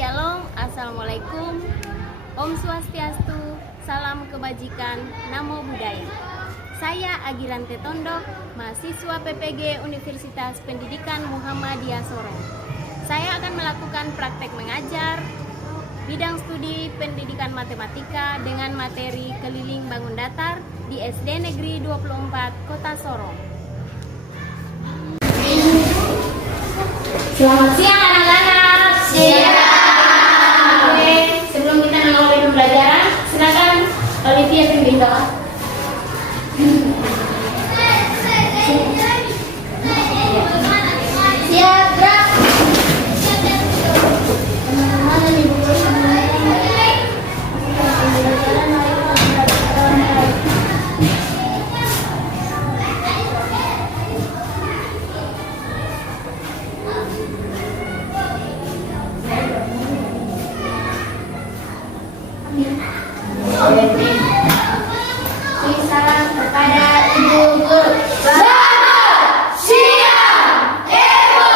Shalom, Assalamualaikum, Om Swastiastu, Salam Kebajikan, Namo Buddhaya. Saya Agiran Tetondok, mahasiswa PPG Universitas Pendidikan Muhammadiyah Sorong. Saya akan melakukan praktek mengajar bidang studi pendidikan matematika dengan materi keliling bangun datar di SD Negeri 24 Kota Sorong. Selamat siang anak-anak. Siang. Oke, sebelum kita mengawali pembelajaran, silakan Olivia pimpin doa. Siap, gerak. Salam kepada Ibu Guru. Selamat siang, Ibu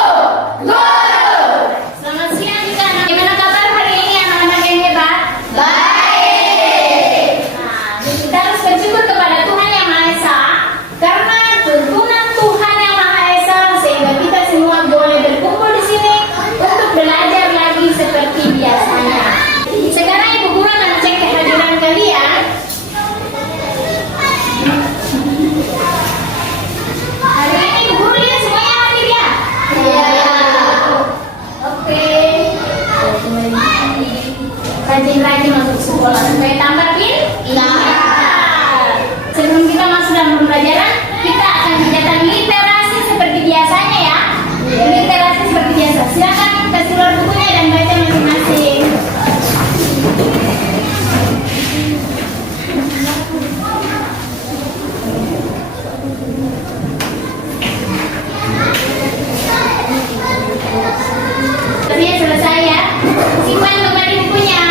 Guru. Selamat siang juga. Gimana kabar hari ini anak-anak yang hebat? Baik. Nah, kita harus bersyukur kepada Tuhan Yang Maha Esa karena tuntunan Tuhan Yang Maha Esa sehingga kita semua boleh berkumpul di sini untuk belajar lagi seperti biasanya. Sekarang Ibu Guru akan cek kehadiran kalian. Hari ini Ibu Guru lihat semuanya hadir ya? Iya. Oke. Rajin-rajin masuk sekolah supaya tambah pintar. Sebelum kita masuk dalam pembelajaran, kita akan kegiatan literasi seperti biasanya ya. Literasi seperti biasa. Silakan kasih keluar bukunya dan baca masing-masing. Tapi selesai ya. Simpan kembali bukunya.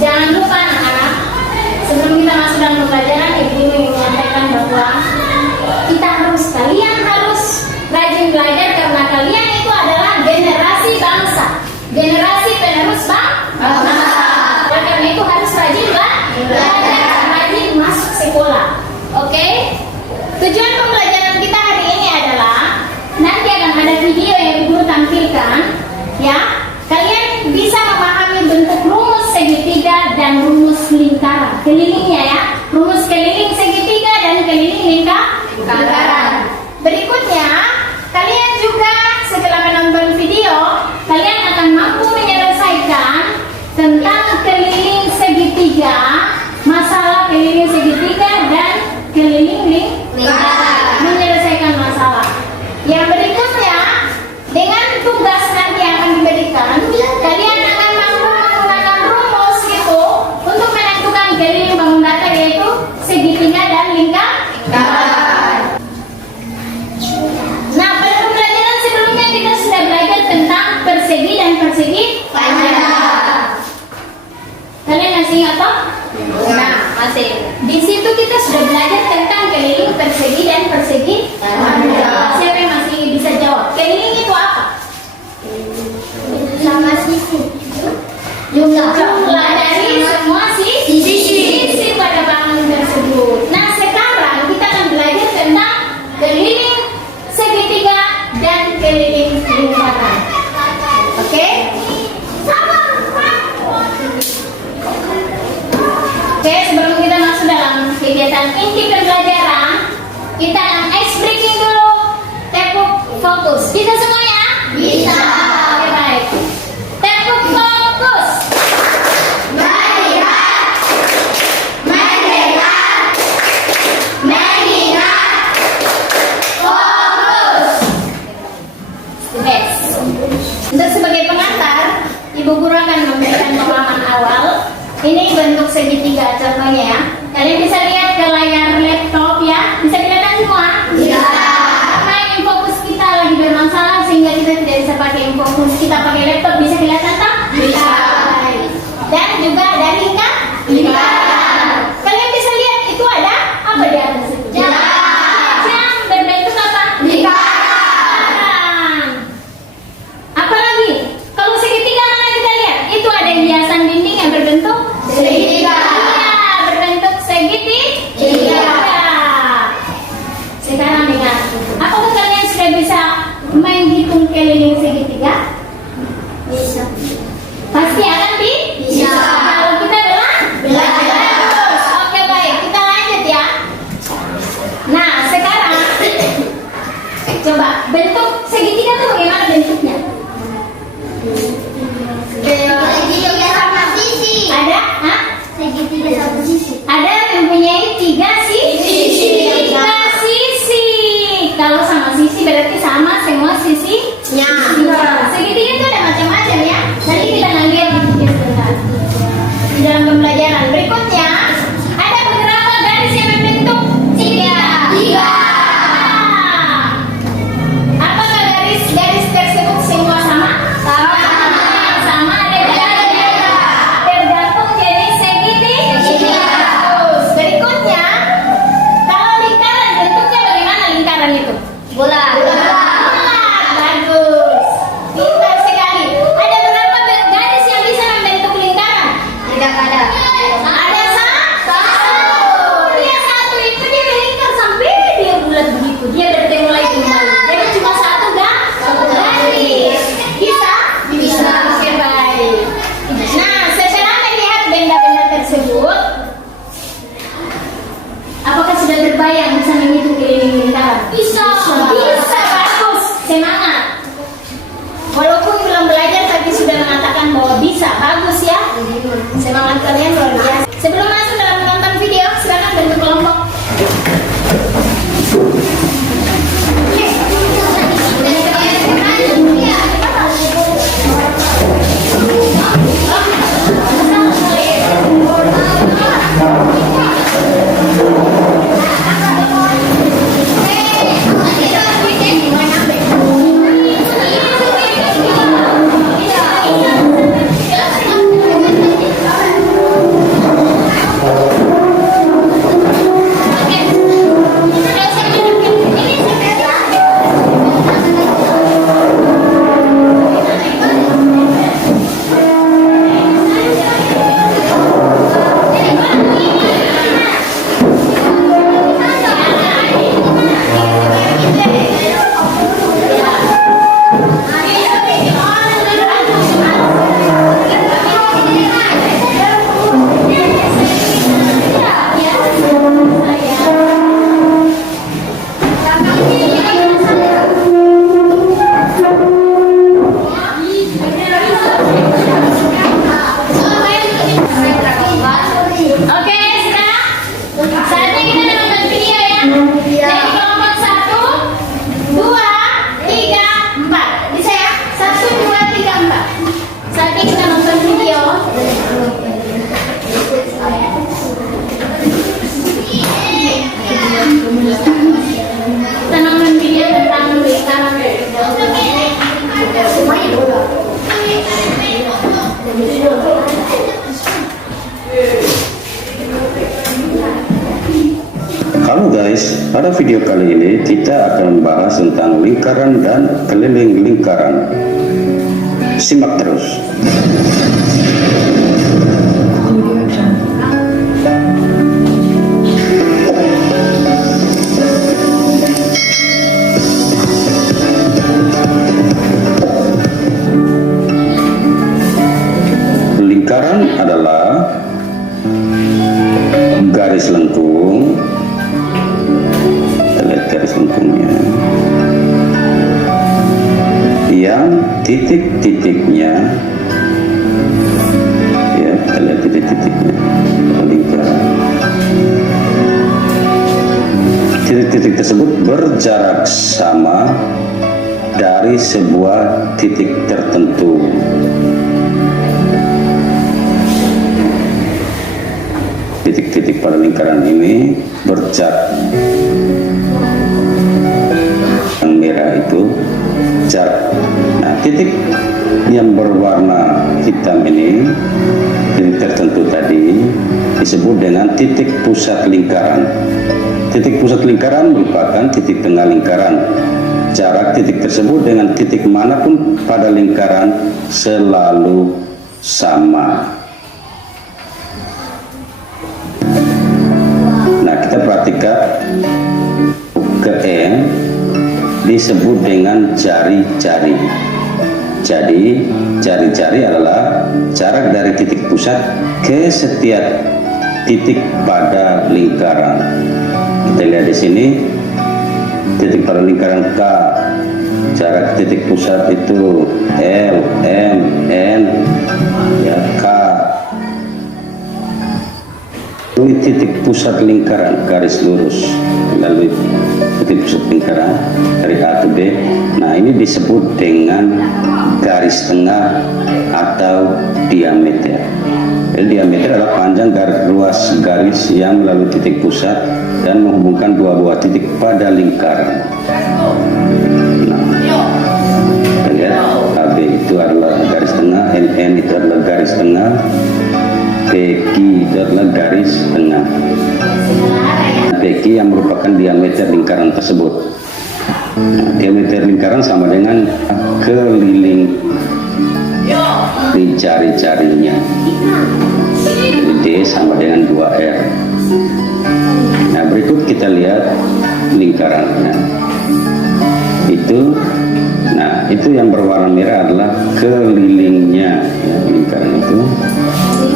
Jangan lupa anak-anak, sebelum kita masuk dalam pembelajaran, Ibu ingin menyampaikan bahwa kalian harus rajin belajar karena kalian itu adalah generasi bangsa, generasi penerus bangsa. Oleh karena itu harus rajin belajar, rajin masuk sekolah. Oke? Tujuan pembelajaran kita hari ini adalah nanti akan ada video yang Ibu tampilkan, ya. Kalian bisa memahami bentuk rumus segitiga dan rumus lingkaran. Kelilingnya ya, rumus keliling segitiga dan keliling lingkaran. Berikutnya, kalian juga setelah menonton video, kalian akan mampu menyelesaikan tentang keliling segitiga, masalah keliling segitiga dan keliling lingkaran. Menyelesaikan masalah. Yang berikutnya, dengan tugas nanti yang akan diberikan, kalian akan mampu menggunakan rumus itu untuk menentukan keliling bangun datar, yaitu segitiga dan lingkaran. Nah, pada pembelajaran sebelumnya kita sudah belajar tentang persegi dan persegi panjang. Kalian masih ingat toh? Nah, masih. Di situ kita sudah belajar tentang keliling persegi dan persegi panjang. Siapa yang masih bisa jawab? dan inti pembelajaran, kita akan ice breaking dulu. Tepuk fokus. Bisa semuanya? Bisa. Oke, baik. Tepuk fokus. Melihat, mendengar, mengingat, fokus. Best. Untuk sebagai pengantar, Ibu Guru akan memberikan pemahaman awal. Ini bentuk segitiga contohnya ya. Kalian bisa lihat ke layar laptop ya. Bisa kelihatan semua? Bisa. Karena infokus kita lagi bermasalah sehingga kita tidak bisa pakai infokus. Kita pakai laptop bisa kelihatan tak? Bisa. Dan juga ada lingkaran. Kalian bisa lihat itu ada apa di atas itu? Jam. Jam berbentuk apa? Lingkaran. Apa lagi? Kalau segitiga mana kita lihat? Itu ada hiasan dinding yang berbentuk segitiga. Iya, berbentuk segitiga. Sekarang dengar. Apakah kalian sudah bisa menghitung keliling segitiga? Bisa. Pasti akan bisa. Kalau kita belajar terus. Oke, baik. Kita lanjut ya. Nah, sekarang coba bentuk segitiga itu bagaimana bentuknya? Segitiga sama sisi. Ada? Hah? Segitiga satu sisi. Ada mempunyai tiga sisi. Tiga sisi. Kalau sama sisi berarti sama semua sisinya. Segitiga itu ada macam-macam ya. Nanti kita akan lihat sebentar di dalam pembelajaran berikutnya. Ada beberapa garis yang berbentuk tiga. Apakah garis-garis tersebut semua sama? Sama ada garis tergantung jenis segitiga. Terus berikutnya, kalau lingkaran bentuknya bagaimana lingkaran itu? Bulat. Bagus. Pintar sekali. Ada berapa garis yang bisa membentuk lingkaran? Tidak ada. Ada satu. Dia satu itu dia melingkar sampai dia bulat begitu. Dia berarti mulai kembali. Jadi cuma satu garis. Bisa? Bisa. Oke, baik. Nah, setelah melihat benda-benda tersebut, apakah sudah terbayang bisa menghitung keliling lingkaran? Bisa. Bisa, bagus. Semangat. Walaupun belum belajar tapi sudah mengatakan bahwa bisa. Bagus ya. Semangat kalian luar biasa. Sebelum masuk dalam menonton video, silakan bentuk kelompok. Halo guys, pada video kali ini kita akan membahas tentang lingkaran dan keliling lingkaran. Simak terus. Lingkaran adalah garis lengkung titik-titiknya, ya kita lihat titik-titiknya pada lingkaran. Titik-titik tersebut berjarak sama dari sebuah titik tertentu. Titik-titik pada lingkaran ini berjarak, yang merah itu jarak. Nah, titik yang berwarna hitam ini, titik tertentu tadi, disebut dengan titik pusat lingkaran. Titik pusat lingkaran merupakan titik tengah lingkaran. Jarak titik tersebut dengan titik manapun pada lingkaran selalu sama. Nah, kita perhatikan ke N disebut dengan jari-jari. Jadi, jari-jari adalah jarak dari titik pusat ke setiap titik pada lingkaran. Kita lihat di sini, titik pada lingkaran K, jarak titik pusat itu L, M, N, ya, K. Lalu titik pusat lingkaran garis lurus, lalu titik pusat lingkaran dari A ke B. Nah, ini disebut dengan garis tengah atau diameter. Jadi diameter adalah panjang luas garis yang melalui titik pusat dan menghubungkan dua buah titik pada lingkaran. Nah, kita lihat AB itu adalah garis tengah, NN itu adalah garis tengah, PQ itu adalah garis tengah. PQ yang merupakan diameter lingkaran tersebut. Nah, diameter lingkaran sama dengan keliling di jari-jarinya. Jadi D sama dengan 2R. Nah, berikut kita lihat lingkarannya. Itu yang berwarna merah adalah kelilingnya, ya, lingkaran itu.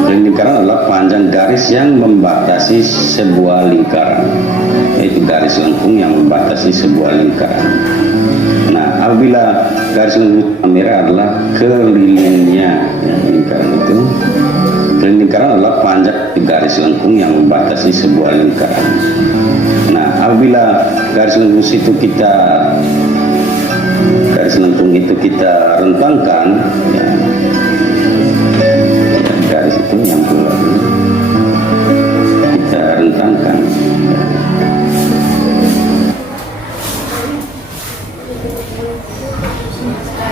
Lingkaran adalah panjang garis yang membatasi sebuah lingkaran, yaitu garis lengkung yang membatasi sebuah lingkaran. Nah, apabila garis lengkung merah adalah kelilingnya, ya, lingkaran itu. Lingkaran adalah panjang garis lengkung yang membatasi sebuah lingkaran. Nah, apabila garis lengkung itu kita rentangkan, ya, garis itu yang keluar kita rentangkan.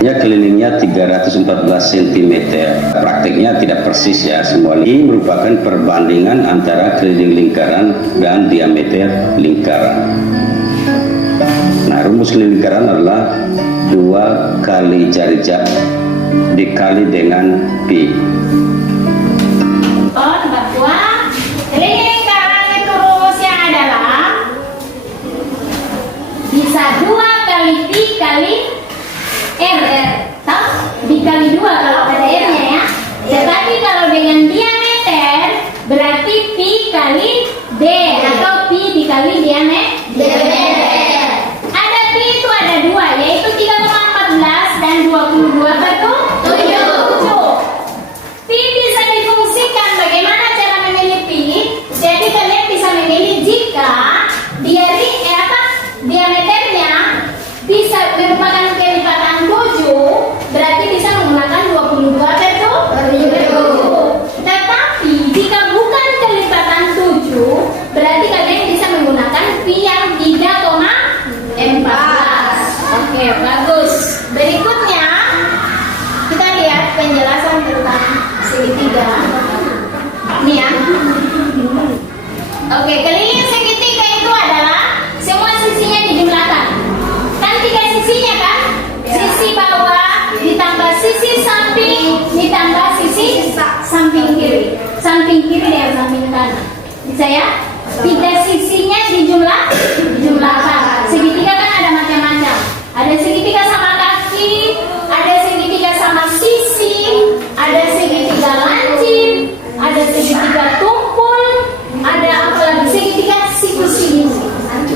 Ya, kelilingnya 314 cm. Praktiknya tidak persis ya semua. Ini merupakan perbandingan antara keliling lingkaran dan diameter lingkaran. Nah, rumus keliling lingkaran adalah 2 kali jari-jari dikali dengan pi. Bahwa keliling lingkaran itu rumusnya adalah bisa 2 kali pi kali R, dikali 2 kalau ada R-nya ya. Tetapi kalau dengan diameter berarti pi kali D atau pi dikali diameter. Ada pi itu ada 2, yaitu 3,14 dan 22/7. Pi bisa difungsikan. Bagaimana cara memilih pi? Jadi kalian bisa memilih jika diameternya bisa merupakan kelipatan 7, berarti bisa menggunakan 22/7. Tetapi jika bukan kelipatan 7, berarti kalian bisa menggunakan pi yang 3,14. Oke, bagus. Berikutnya kita lihat penjelasan tentang segitiga. Ini ya. Oke, keliling segitiga itu adalah semua sisinya dijumlahkan. Kan 3 sisinya kan? Sisi bawah ditambah sisi samping ditambah sisi samping kiri. Samping kiri dan samping kanan. Bisa ya? 3 sisinya dijumlahkan. Segitiga kan ada macam-macam. Ada segitiga sama kaki, ada segitiga sama sisi, ada segitiga lancip, ada segitiga tumpul, ada apa lagi? Segitiga siku-siku.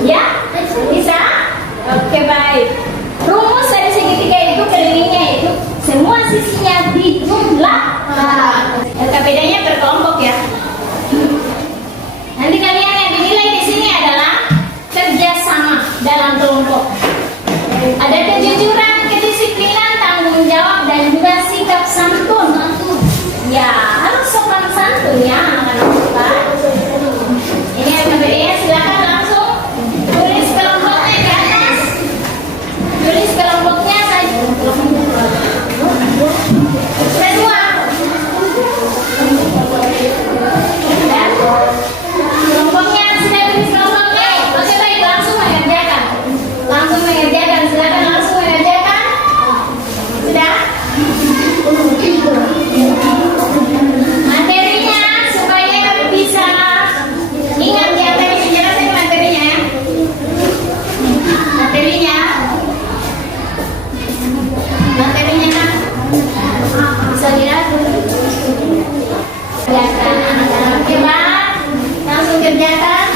Ya? Bisa? Oke, baik. Rumus dari segitiga itu kelilingnya itu Ya, harus sopan santun ya anak-anak kita. Ini KBD-nya silakan langsung tulis kelompoknya ke atas. Tulis kelompoknya saja. Sudah semua. Dan kelompoknya sudah tulis kelompoknya. Oke baik, langsung mengerjakan. Langsung mengerjakan. Silakan langsung mengerjakan. Sudah. Materinya supaya bisa ingat ya, tadi dijelasin materinya ya. Materinya kan bisa lihat. Kerjakan anak-anak, coba langsung kerjakan.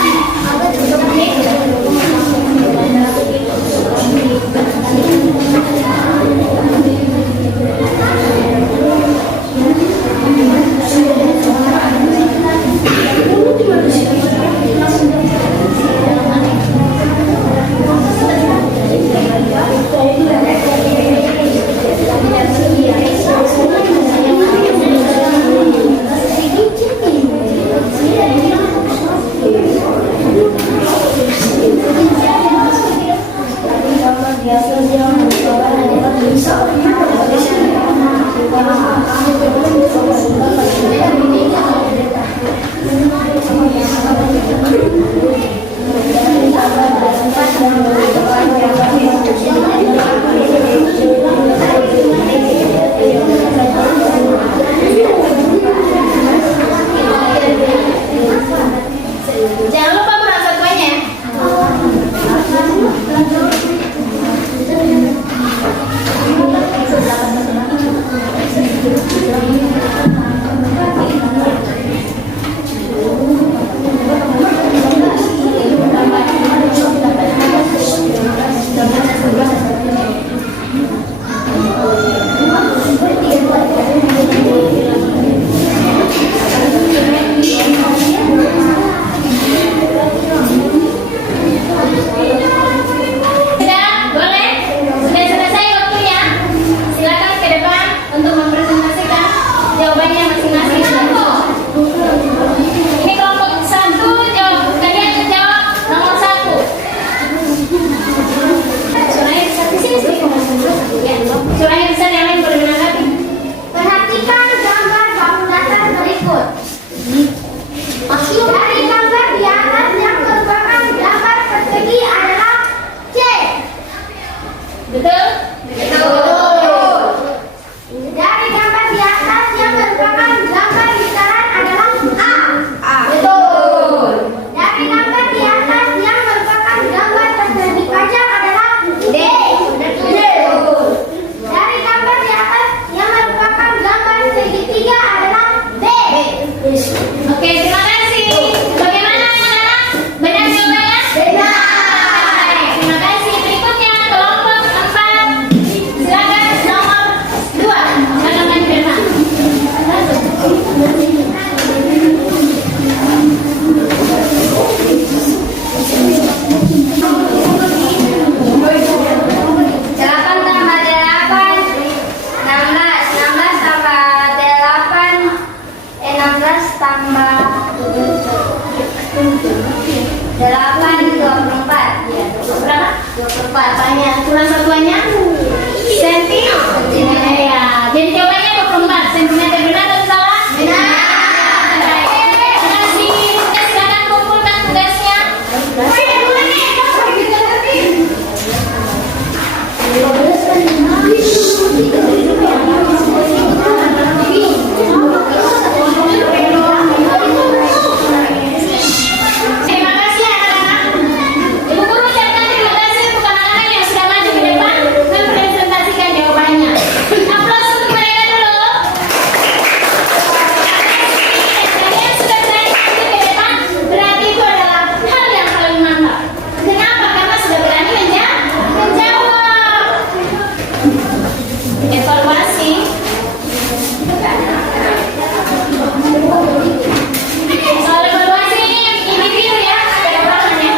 Jangan lupa merasa kuenya. Sudah, boleh? Sudah selesai waktunya. Silakan ke depan untuk mempresentasikan jawabannya masing-masing. Ini kelompok 1, kalian jawab nomor 1. Suaranya besar di sini sih. Ya, suaranya besar, yang lain boleh menanggapi. Perhatikan gambar bangun datar berikut. Dari gambar di atas yang merupakan gambar persegi adalah C. Betul? Betul. Dari gambar di atas yang merupakan gambar lingkaran adalah A. Betul. Dari gambar di atas yang merupakan gambar persegi panjang adalah D. Betul. Dari gambar di atas yang merupakan gambar segitiga adalah B. Oke, terima kasih. Bagaimana anak-anak? Benar jawabannya? Benar. Terima kasih. Berikutnya kelompok 4. Silakan nomor 2. Silakan Firman. Delapan tambah delapan, 16. 16 tambah delapan, 16 tambah 8, 24. Ya, Berapa? 24. Apanya? Kurang satuannya? Sentimeter. Ya. Jadi jawabannya 24 sentimeter. Benar atau salah? Benar. Baik. Terima kasih. Silakan kumpulkan tugasnya. Terima kasih anak-anak. Ibu guru ucapkan terima kasih untuk anak-anak yang sudah maju ke depan mempresentasikan jawabannya. Aplaus untuk mereka dulu. Kalian sudah berani maju ke depan, berarti itu adalah hal yang paling mantap. Kenapa? Karena sudah berani menjawab. Evaluasi. Soal evaluasi ini individu ya, ada orangnya.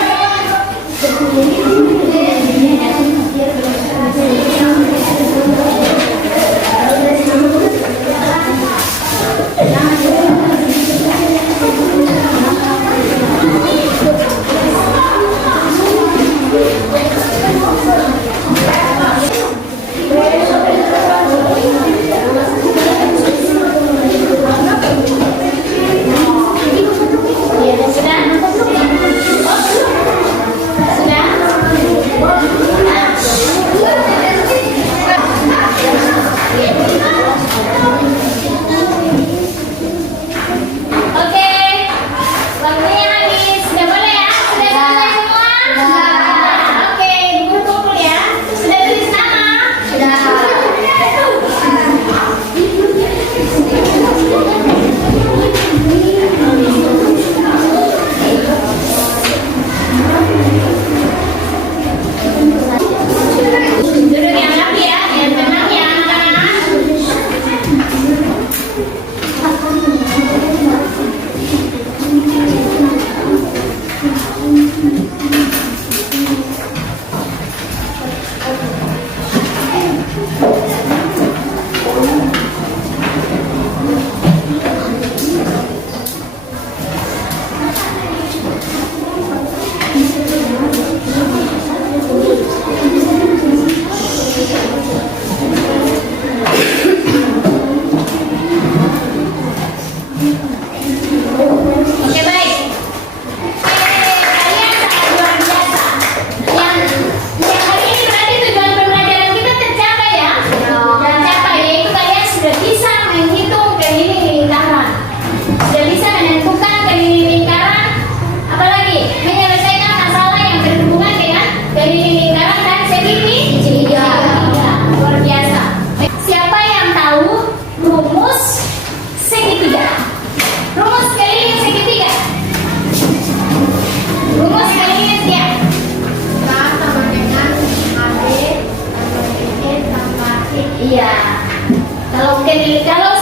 Iya. Kalau